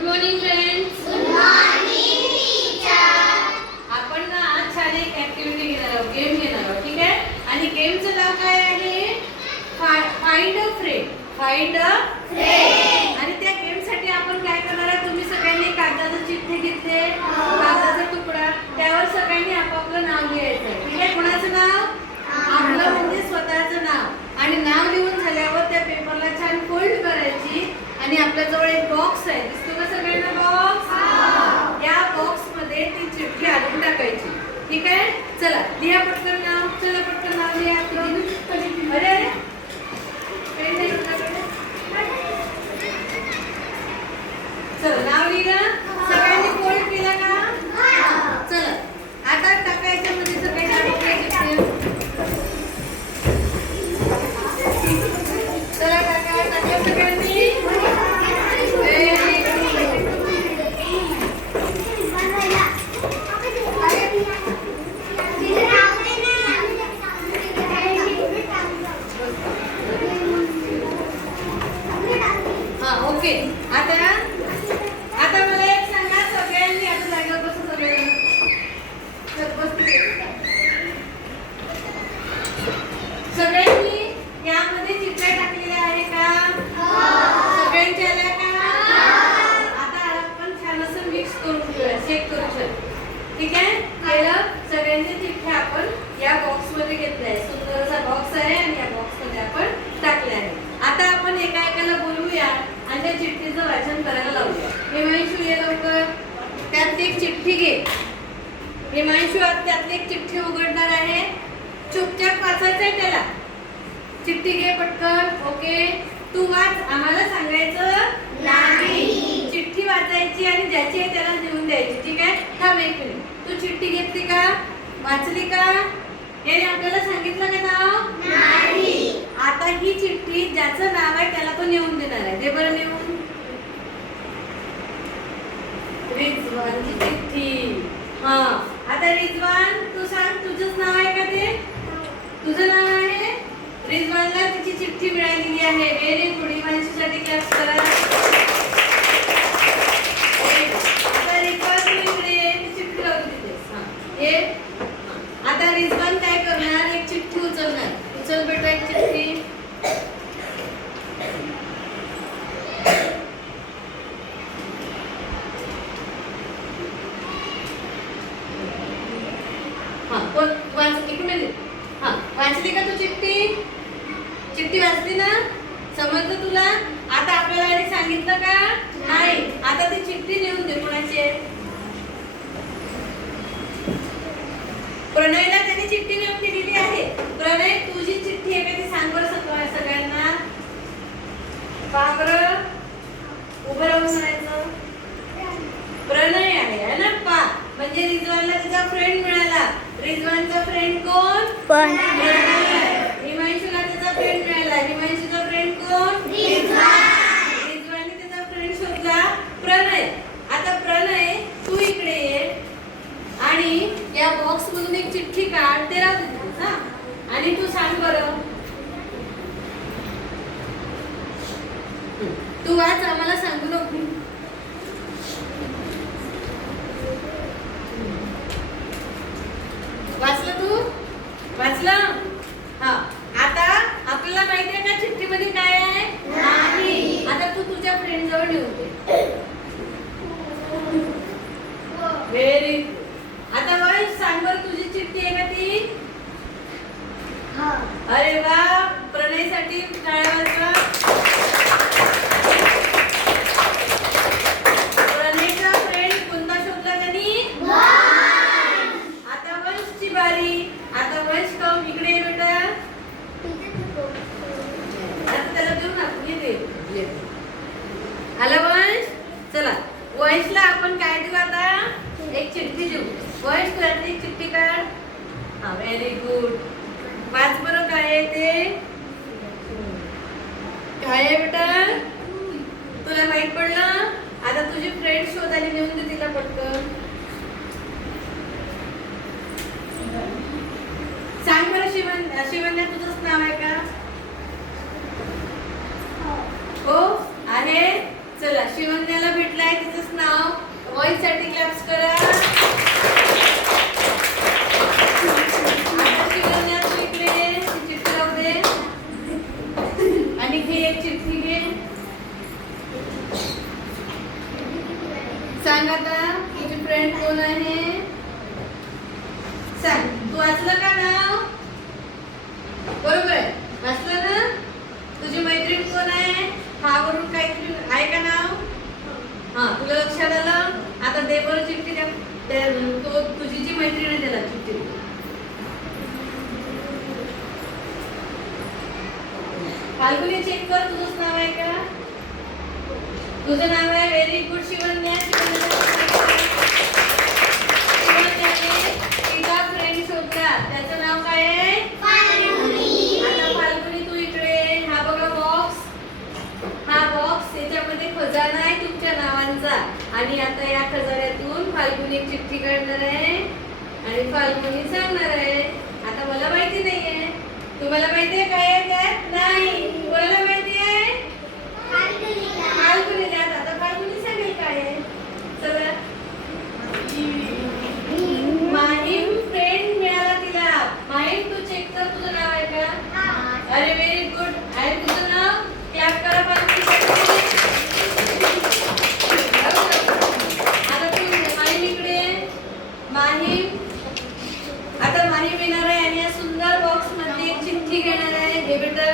Good morning friends. Good morning teacher. आपण ना आज छान एक ऍक्टिव्हिटी घेणार आहोत, गेम घेणार आहोत. ठीक आहे. आणि गेमचं नाव काय आहे? Find a friend. Find a friend. आणि त्या गेम साठी आपण काय करणार आहे? तुम्ही सगळ्यांनी कागदाचे चिठ्ठे घेतले, कागदाचा तुकडा, त्यावर सगळ्यांनी आपापलं नाव लिहायचं. ठीक आहे. कोणाचं नाव? आपलं म्हणजे स्वतःचं नाव. आणि नाव लिहून झाल्यावर त्या पेपरला छान फोल्ड करायची आणि आपल्या जवळ एक बॉक्स आहे. दिसतो का सगळ्यांना बॉक्स? या बॉक्स मध्ये ती चिठ्ठी आणून टाकायची. ठीक आहे. चला लिहा पटकन नाव. चला पटकन नाव लिहा आपलं. अरे पेन नाही तुझ्याकडे? चला नाव लिहा. सगळ्यांनी फोल्ड केला का? चला आता टाकायच्या मध्ये सगळ्यांनी आपापल्या चिठ्ठी. चला टाका. टाका सगळ्यांनी. ओके. आता मला एक सांगा सगळ्यांनी. आता जागेवर बसा सगळ्यांनी. सगळ्यांनी यामध्ये चिठ्ठ्या टाकलेल्या आहे का? सगळ्यांच्या आल्या का? आता आपण छान असं मिक्स करून घेऊया, चेक करू शकतो. ठीक आहे. केलं. सगळ्यांच्या चिठ्ठ्या आपण या बॉक्स मध्ये घेतल्या आहे. सुंदर असा बॉक्स आहे आणि या बॉक्स मध्ये आपण टाकले आहे. आता आपण एका एकाला बोलूया आणि त्या चिठ्ठीचं वाचन करायला लावूया. हिमांशू ये लवकर. त्यात एक चिठ्ठी घे. हिमांशू त्यातली एक चिठ्ठी उघडणार आहे. चुपचाप वाचायचं आहे त्याला. चिठ्ठी घे पटकन. ओके. तू वाच. आम्हाला सांगायचं नाही. चिठ्ठी वाचायची आणि ज्याची आहे त्याला देऊन द्यायची. ठीक आहे. थांब एक मिनिट. तू चिठ्ठी घेतली का? वाचली का? याने आपल्याला सांगितलं का नाव? नाही. आता ही चिठ्ठी ज्याचं नाव आहे त्याला तो नेऊन देणार आहे. दे बरं नेऊन. रिजवानची चिठ्ठी. हा. आता रिजवान तू सांग तुझंच नाव आहे का ते? तुझं नाव आहे? रिजवानला तिची चिठ्ठी मिळालेली आहे. Very good. हिमांशूसाठी क्लॅप करा. आता रिजवान तू इकडे ये. ती चिठ्ठी लावू तिथे. हां. ये. आता रिजवान काय करणार? एक चिठ्ठी उचलणार. उचल बेटा एक चिठ्ठी. हां वाच. एक मिनिट. हां वाचली का तू चिठ्ठी? चिठ्ठी वाचली ना? समजलं तुला? आता आपल्याला आणि सांगितलं का? नाही. आता ती चिठ्ठी नेऊन दे. कोणाची आहे? प्रणयला त्याने चिठ्ठी नेऊन दिलेली आहे. प्रणय तुझी चिठ्ठी आहे का ती सांग बरं सगळ्यांना. का बरं? उभं राहून म्हणायचं. प्रणय आहे ना? पा म्हणजे रिजवानला त्याचा फ्रेंड मिळाला. रिजवानचा फ्रेंड कोण? प्रणय. हिमांशूला त्याचा फ्रेंड मिळाला. हिमांशूचा फ्रेंड कोण? रिजवान. रिजवानने त्याचा फ्रेंड शोधला प्रणय. आता प्रणय तू इकडे ये आणि या बॉक्स मधून एक चिठ्ठी काढ. ते राहू दे. हा. आणि तू सांग बरं. तू वाच. आम्हाला सांगू नको. वाचलं तू? वाचलं? हा. आता आपल्याला माहिती आहे का चिठ्ठीमध्ये काय आहे? नाही. आता तू तुझ्या फ्रेंड जवळ नेऊन दे. Very good. आता वंश सांग बरं तुझी चिठ्ठी आहे का ती? अरे वा. प्रणयसाठी टाळ्या वाजवा. प्रणयचा फ्रेंड कोणता शोधला त्यांनी? आता वंशची बारी. आता वंश कम इकडे ये बेटा. आता त्याला देऊ ना. ये. आला वंश. चला वंशला आपण काय देऊ आता? एक चिठ्ठी देऊ. वंश तू यातली एक चिठ्ठी काढ. हा व्हेरी गुड. वाच बरं काय आहे ते. काय आहे बेटा? तुला माहित पडलं? आता तुझी फ्रेंड शोध आणि नेऊन दे तिला पटकन. सांग बरं शिवन्या तुझंच नाव आहे का? हो आहे. चला शिवन्याला भेटलाय तिचं तुझंच नाव वॉइससाठी क्लॅप्स करा. आता शिवण्या तू इकडे चिठ्ठी लावू दे आणि घे एक चिठ्ठी घे. सांग आता तुझी फ्रेंड कोण आहे. सांग तू वाचलं का नाव. बरोबर आहे वाचलं ना. तुझी मैत्रीण कोण आहे. हा वरून काहीतरी आहे का नाव. हा तुला लक्षात आलं. आता दे बरं चिठ्ठी तो तुझी जी मैत्रीण आहे त्याला चिठ्ठी. फाल्गुनी चेक कर तुझंच नाव आहे का. तुझं नाव आहे व्हेरी गुड शिवन्या. शिवन्याने तिचा फ्रेंड शोधला त्याचं नाव काय आहे. आता फाल्गुनी तू इकडे. हा बघा बॉक्स. हा बॉक्स त्याच्यामध्ये खजाना आहे तुमच्या नावांचा आणि आता या खजान्यातून फाल्गुनी एक चिठ्ठी काढणार आहे आणि फाल्गुनी सांगणार आहे. आता मला माहिती नाहीये. तुम्हाला माहितीये काय आहे त्यात. नाही कोणाला माहिती आहे. फाल्गुनीला. आता फाल्गुनी सांगेल काय आहे. चला. माहीम फ्रेंड मिळाला तिला. माहीम तू चेक कर तुझं नाव आहे का. अरे व्हेरी गुड. आहे तुझं नाव. क्लॅप करा फाल्गुनीसाठी. आता तू माहीम इकडे. माहीम आता माहीम येणार आहे आणि या सुंदर बॉक्स मध्ये एक चिठ्ठी घेणार आहे. घे बेटा.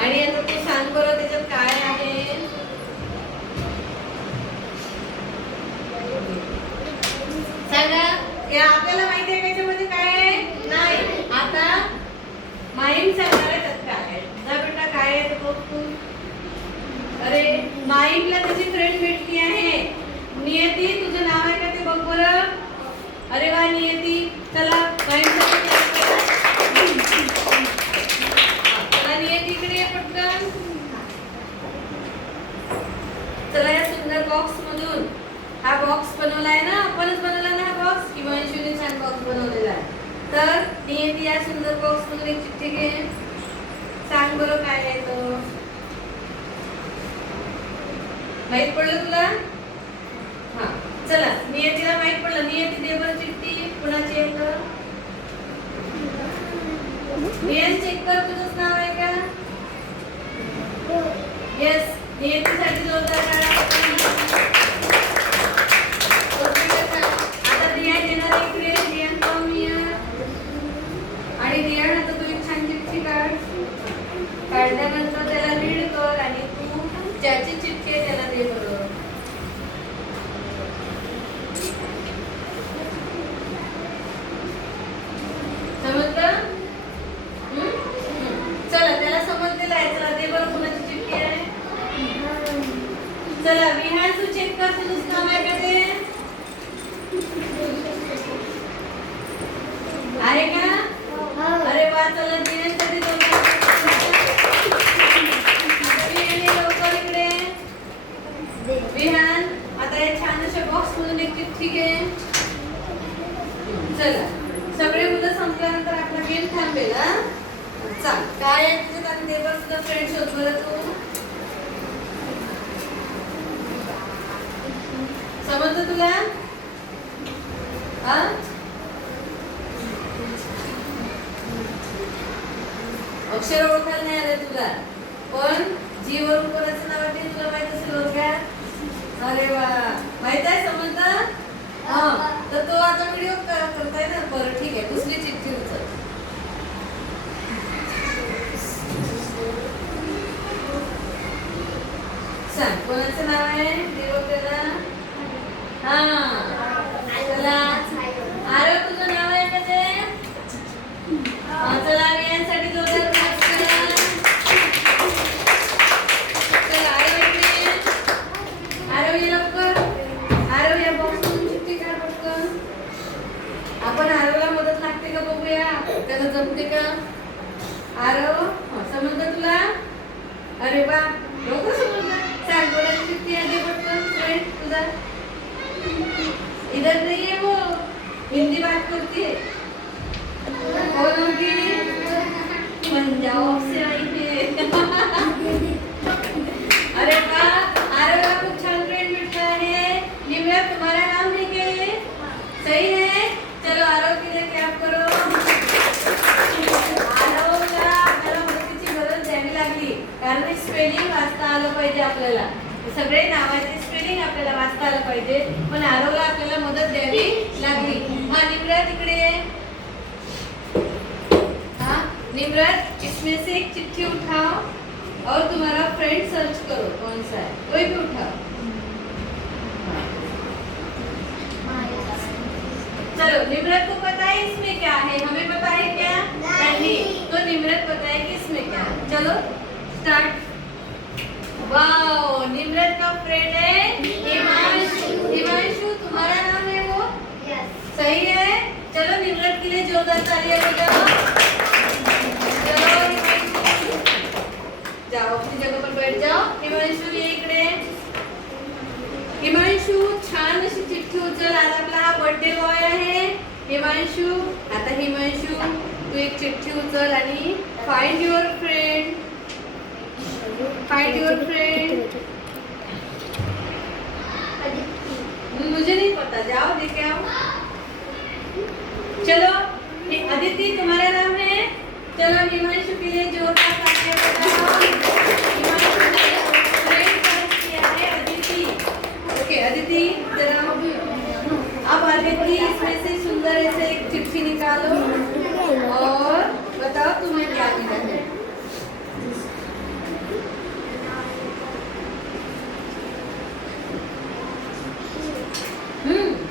आणि आता तू सांग बरं त्याच्यात काय आहे. सांगा. या आपल्याला माहिती आहे त्याच्यामध्ये काय आहे. नाही. आता माहीम सांगणार आहे त्यात काय आहे. जा बेटा काय आहे ते बघ तू. अरे माहीमला त्याची फ्रेंड भेटली आहे. नियती तुझं नाव आहे का ते बघ बरं. अरे वा नियती. चला माहीमसाठी क्लास करा. चला नियती इकडे पटकन. चला या सुंदर बॉक्स मधून हा बॉक्स बनवलाय ना. आपणच बनवला ना हा बॉक्स. हिमांशूने छान बॉक्स बनवलेला आहे. तर नियती या सुंदर बॉक्स मधून एक चिठ्ठी घे. सांग बरं काय आहे तो. माहित पडलं तुला. हा चला नियतीला माहित पडलं. नियती दे बरं चिठ्ठी. कुणाची आहे तर. नियती चेक कर तुझंच नाव आहे का. येस. नियतीसाठी जोरदार टाळ्या. आता रियान येणार इकडे. Ryan come here. आणि रियान आता तू एक छान चिठ्ठी काढ. काढल्यानंतर त्याला रीड कर आणि तू ज्याची चिठ्ठी आहे त्याला दे बरोबर. समजलं. चला त्याला समजलेलं आहे. चला दे बरं कुणाची चिठ्ठी आहे. चला विहान तू चेक कर तुझंच नाव आहे का ते. आहे का. अरे वा. चला दिनेशसाठी लवकर इकडे. विहान आता या छान अशा बॉक्स मधून एक चिठ्ठी घे. चला सगळे मुलं संपल्यानंतर आपला गेम थांबेल. चाल काय आहे तुझं आणि ते बघ तुझा फ्रेंड शोध बरं तू. समजलं तुला. हा अक्षर ओळखायला नाही आलं तुला. पण जी वरून कोणाचं नाव आहे तुला माहित असेल ओळखात. अरे वा माहित आहे. समजलं. हा तर तो आता व्हिडिओ करताय ना. बरं ठीक आहे. दुसरी चिठ्ठी उचल. सांग कोणाचं नाव आहे. त्याला. हा चला. आरव तुझं नाव आहे का ते. चला यांसाठी जोरदार क्लास करा. चला आरव इकडे. आरव ये लवकर. आरव या बॉक्स मधून चिठ्ठी काढ पटकन. आपण आरवला मदत लागते का बघूया. त्याला जमते का. आरव समजलं तुला. अरे वा लवकर समजलं. सांग कोणाची चिठ्ठी आहे पटकन. फ्रेंड तुझा. इधर नहीं है वो. हिंदी बात करती है. कौन होगी. पंजाब से आई है. कारण हे स्पेलिंग वाचता आलं पाहिजे आपल्याला. सगळे नावाचे स्पेलिंग आपल्याला वाचता आलं पाहिजे. पण आरवला आपल्याला मदत द्यावी लागली. हा निम्रत इकडे ये. हाँ निम्रत, इसमें से एक चिट्ठी उठाओ और तुम्हारा फ्रेंड सर्च करो कौन सा है, कोई भी उठाओ. चलो निम्रत को पता है इसमें क्या है, हमें पता है क्या नहीं, तो निम्रत पता है कि इसमें क्या है. चलो स्टार्ट. वाओ निम्रत का फ्रेंड है हिमांशु. हिमांशु तुम्हारा नाम है वो, सही है. चलो निम्रत के लिए जोरदार तालियां बजाओ. चलो हिमांशु जाओ अपनी जगह पर बैठ जाओ. हिमांशु ये इकडे. हिमांशु छान अशी चिठ्ठी उचल. आज आपला हा बर्थडे बॉय आहे हिमांशु. आता हिमांशु तू एक चिठ्ठी उचल आणि find your friend. Find your friend. मुझे नहीं पता, जाओ देखे आओ. चलो अदिति तुम्हारा नाम है. चलो हिमांशु के लिए जोरदार तालियां बजाओ. हिमांशु ने फ्रेंड सर्च किया है अदिति. ओके अदिति जरा अब अदिति इसमें से सुंदर ऐसे एक चिट्ठी निकालो और बताओ तुम्हें क्या मिला है.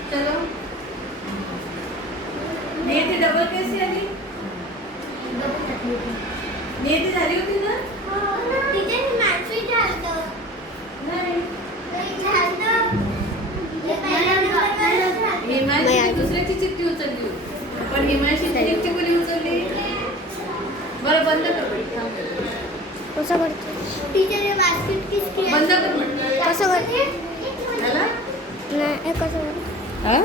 चलो नियती डबल कैसी आली. नियती झाली होती ना. नाही हिमांशी दुसऱ्याची चिठ्ठी उचलली होती पण हिमांशी चिठ्ठी कोणी उचलली. बरं बंद कर बाई, थांब. कसं करतो बंद कर म्हटलं. कसं करतो झालं नाही कसं हा